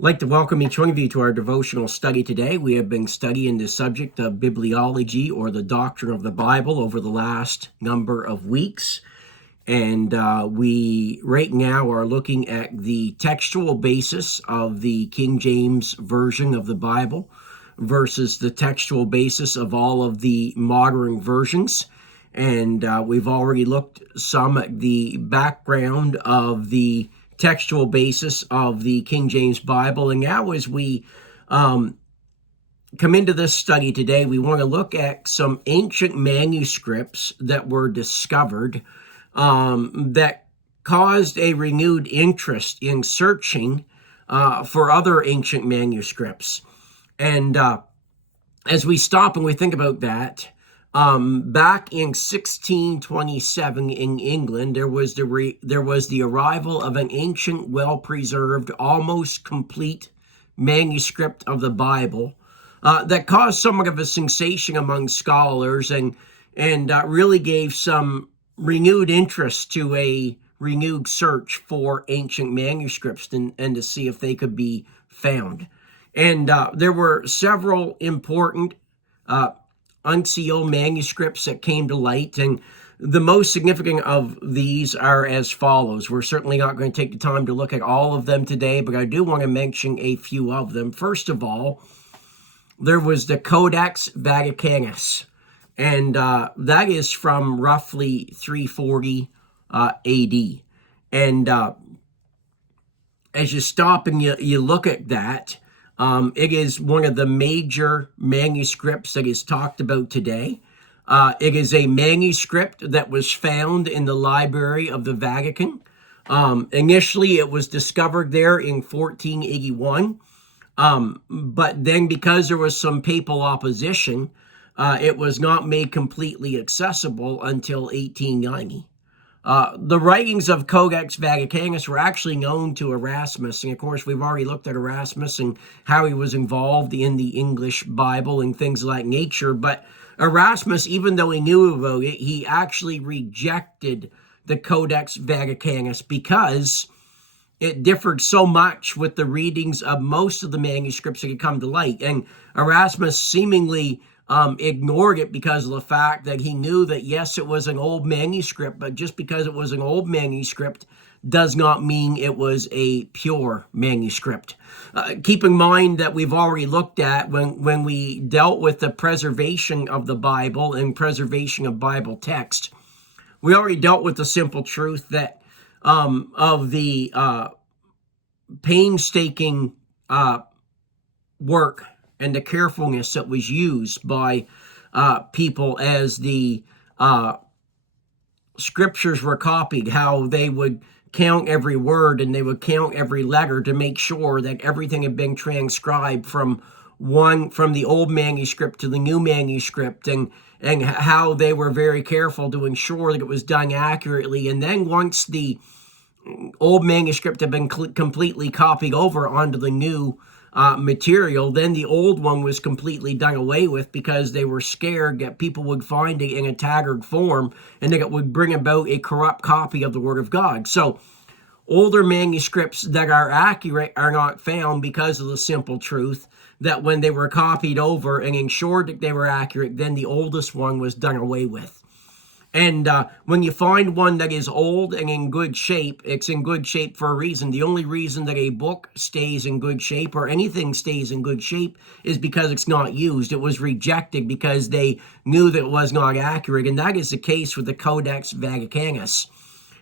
I'd like to welcome each one of you to our devotional study today. We have been studying the subject of bibliology, or the doctrine of the Bible, over the last number of weeks. And we right now are looking at the textual basis of the King James Version of the Bible versus the textual basis of all of the modern versions. And we've already looked some at the background of the textual basis of the King James Bible. And now as we come into this study today, we want to look at some ancient manuscripts that were discovered that caused a renewed interest in searching for other ancient manuscripts. And as we stop and we think about that, back in 1627 in England, there was the arrival of an ancient, well-preserved, almost complete manuscript of the Bible that caused somewhat of a sensation among scholars and really gave some renewed interest to a renewed search for ancient manuscripts and to see if they could be found. And there were several important unsealed manuscripts that came to light, and the most significant of these are as follows. We're certainly not going to take the time to look at all of them today, but I do want to mention a few of them. First of all, there was the Codex Vaticanus, and that is from roughly 340 AD. And as you stop and you look at that, it is one of the major manuscripts that is talked about today. It is a manuscript that was found in the Library of the Vatican. Initially, it was discovered there in 1481, but then because there was some papal opposition, it was not made completely accessible until 1890. The writings of Codex Vaticanus were actually known to Erasmus, and of course we've already looked at Erasmus and how he was involved in the English Bible and things of that nature. But Erasmus, even though he knew about it, he actually rejected the Codex Vaticanus because it differed so much with the readings of most of the manuscripts that had come to light. And Erasmus seemingly ignored it because of the fact that he knew that, yes, it was an old manuscript, but just because it was an old manuscript does not mean it was a pure manuscript. Keep in mind that we've already looked at when we dealt with the preservation of the Bible and preservation of Bible text, we already dealt with the simple truth that of the painstaking work and the carefulness that was used by people as the scriptures were copied, how they would count every word and they would count every letter to make sure that everything had been transcribed from the old manuscript to the new manuscript, and how they were very careful to ensure that it was done accurately. And then once the old manuscript had been completely copied over onto the new material, then the old one was completely done away with because they were scared that people would find it in a tattered form and that it would bring about a corrupt copy of the Word of God. So older manuscripts that are accurate are not found because of the simple truth that when they were copied over and ensured that they were accurate, then the oldest one was done away with. And when you find one that is old and in good shape, it's in good shape for a reason. The only reason that a book stays in good shape or anything stays in good shape is because it's not used. It was rejected because they knew that it was not accurate. And that is the case with the Codex Vaticanus.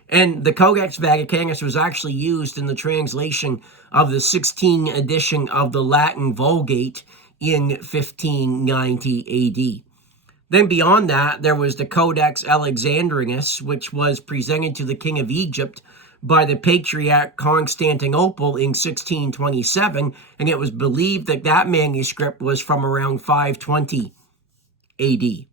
And the Codex Vaticanus was actually used in the translation of the 16th edition of the Latin Vulgate in 1590 AD. Then beyond that, there was the Codex Alexandrinus, which was presented to the King of Egypt by the Patriarch Constantinople in 1627, and it was believed that that manuscript was from around 520 AD.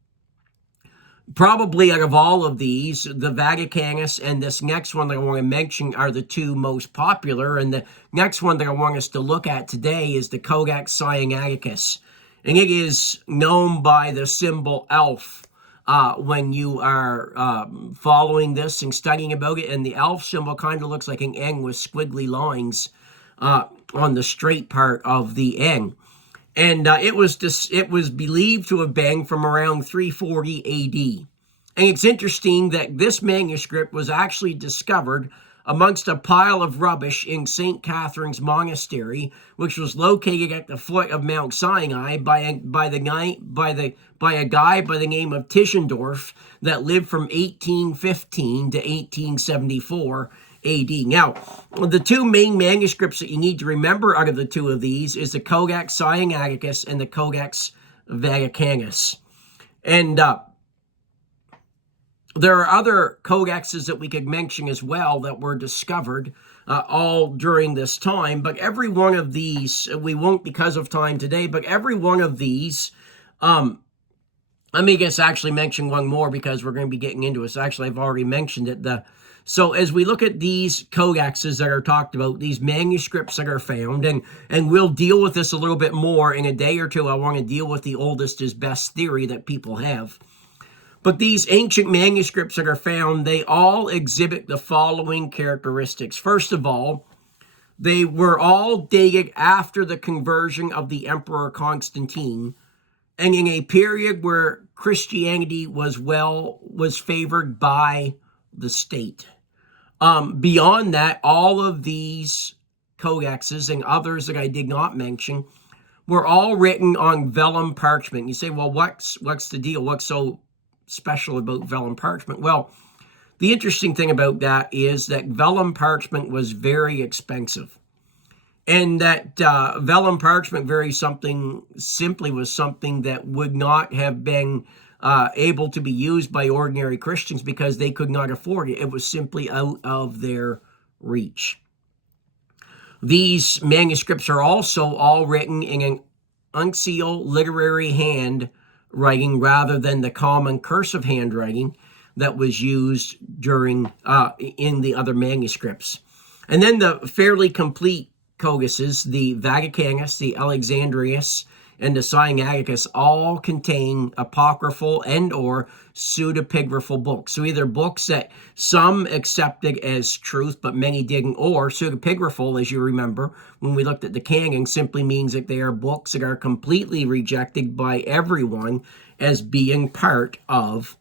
Probably out of all of these, the Vaticanus and this next one that I want to mention are the two most popular, and the next one that I want us to look at today is the Codex Sinaiticus. And it is known by the symbol ELF when you are following this and studying about it. And the ELF symbol kind of looks like an N with squiggly lines. on the straight part of the N. And it was believed to have been from around 340 AD. And it's interesting that this manuscript was actually discovered amongst a pile of rubbish in St. Catherine's Monastery, which was located at the foot of Mount Sinai by a guy by the name of Tischendorf that lived from 1815 to 1874 AD. Now, the two main manuscripts that you need to remember out of the two of these is the Codex Sinaiticus and the Codex Vaticanus. And there are other codexes that we could mention as well that were discovered all during this time, but every one of these, we won't because of time today, but every one of these, let me just actually mention one more because we're going to be getting into it. So actually, I've already mentioned it. So as we look at these codexes that are talked about, these manuscripts that are found, and we'll deal with this a little bit more in a day or two. I want to deal with the oldest is best theory that people have. But these ancient manuscripts that are found, they all exhibit the following characteristics. First of all, they were all dated after the conversion of the Emperor Constantine, and in a period where Christianity was favored by the state. Beyond that, all of these codexes and others that I did not mention were all written on vellum parchment. You say, well, what's the deal? What's so special about vellum parchment? Well, the interesting thing about that is that vellum parchment was very expensive, and that vellum parchment was something that would not have been able to be used by ordinary Christians because they could not afford it. It was simply out of their reach. These manuscripts are also all written in an uncial literary handwriting rather than the common cursive handwriting that was used during in the other manuscripts. And then the fairly complete codices, the Vaticanus, the Alexandrinus, and the Sinaiticus all contain apocryphal and or pseudepigraphal books. So either books that some accepted as truth, but many didn't, or pseudepigraphal, as you remember, when we looked at the canon, simply means that they are books that are completely rejected by everyone as being part of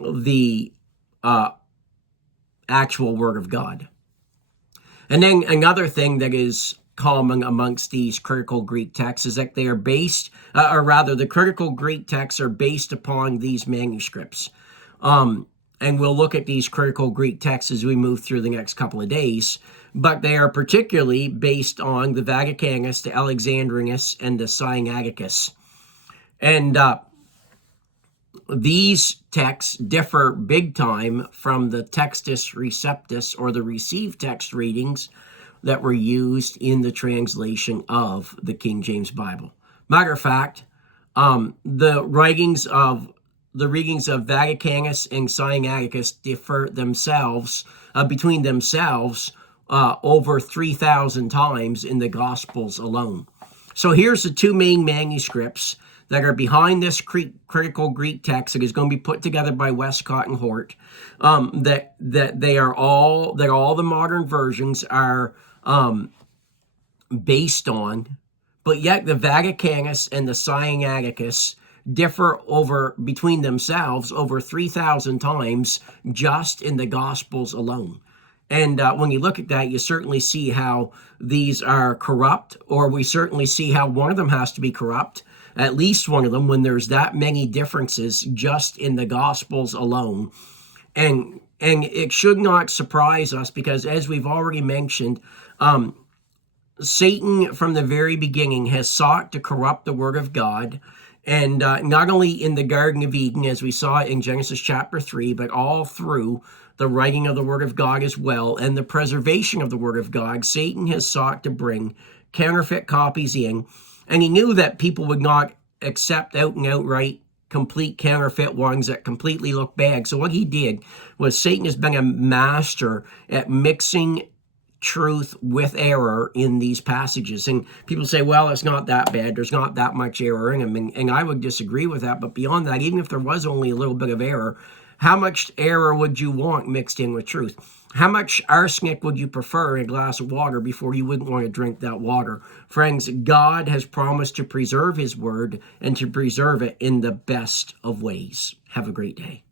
the actual Word of God. And then another thing that is common amongst these critical Greek texts is that they are based, or rather the critical Greek texts are based upon these manuscripts. And we'll look at these critical Greek texts as we move through the next couple of days, but they are particularly based on the Vaticanus, the Alexandrinus, and the Sinaiticus. And these texts differ big time from the Textus Receptus, or the received text readings that were used in the translation of the King James Bible. Matter of fact, the readings of Vaticanus and Sinaiticus differ themselves between themselves over 3,000 times in the Gospels alone. So here's the two main manuscripts that are behind this critical Greek text that is going to be put together by Westcott and Hort. That all the modern versions are based on, but yet the Vaticanus and the Sinaiticus differ between themselves over 3,000 times just in the Gospels alone. And when you look at that, you certainly see how these are corrupt, or we certainly see how one of them has to be corrupt, at least one of them, when there's that many differences just in the Gospels alone. And it should not surprise us because, as we've already mentioned, Satan from the very beginning has sought to corrupt the Word of God, and not only in the Garden of Eden, as we saw in Genesis chapter 3, but all through the writing of the Word of God as well, and the preservation of the Word of God. Satan has sought to bring counterfeit copies in, and he knew that people would not accept out and outright complete counterfeit ones that completely look bad. So what he did was, Satan has been a master at mixing truth with error in these passages. And people say, well, it's not that bad. There's not that much error in them. And I would disagree with that. But beyond that, even if there was only a little bit of error, How much error would you want mixed in with truth? How much arsenic would you prefer in a glass of water before you wouldn't want to drink that water? Friends, God has promised to preserve his word and to preserve it in the best of ways. Have a great day.